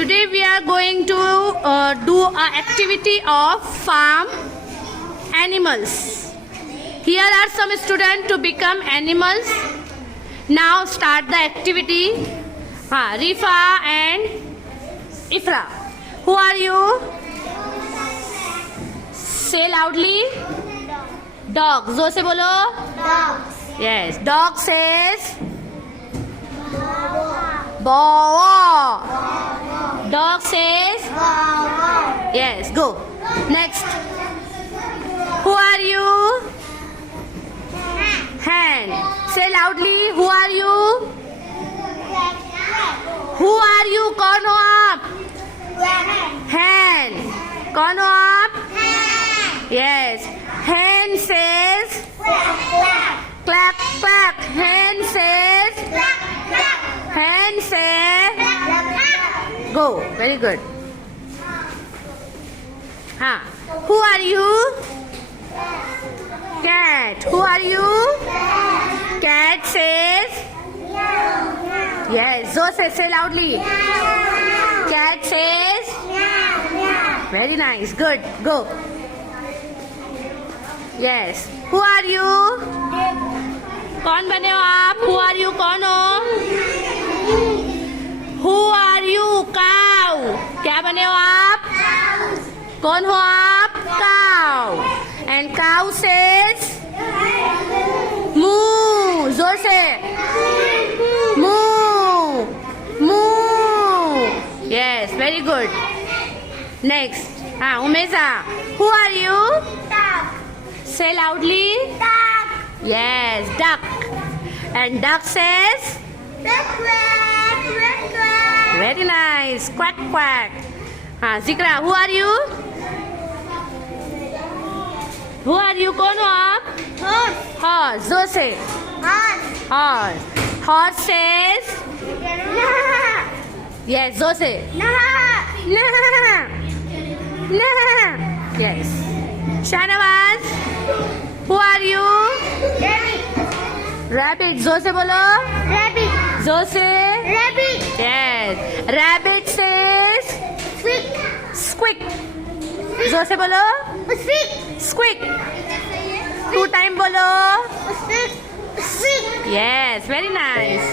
Today we are going to do an activity of farm animals. Here are some students to become animals. Now start the activity. Rifa and Ifra. Who are you? Say loudly. Dog. जोर से बोलो. Dogs. Yes. Dog says. Bow. Dog says. Yes. Go. Next. Who are you? Hen. Say loudly. Who are you? Who are you? कौन हो आप? Hen. कौन हो आप? Yes. Hen says. Clap, clap. Hen says. Hen says. Go. Very good. Who are you? Cat. Who are you? Cat says. Yes. Zo say loudly. Cat says. Very nice. Good. Go. Yes. Who are you? कौन बने हो आप? Who are you? कौन हो? Who are you? Cow. क्या बने हो आप? कौन हो आप? Cow. And cow says. Moo. जोर से. Moo. Moo. Yes. Very good. Next. Umeza. Who are you? Say loudly. Duck. Yes, duck. And duck says. Quack, quack, quack, quack. Very nice. Quack, quack. Zikra, who are you? Who are you? कौन हो आप? Horse. Horse. जोर से. Horse. Horse. Horse says. Yes, जोर से. Nah. Yes. Shanawaz. Who are you? Rabbit. Rabbit. जोर से बोलो. Rabbit. जोर से. Rabbit. Yes. Rabbit says. Squeak. Squeak. जोर से बोलो. Squeak. Squeak. 2 times बोलो. Squeak. Squeak. Yes. Very nice.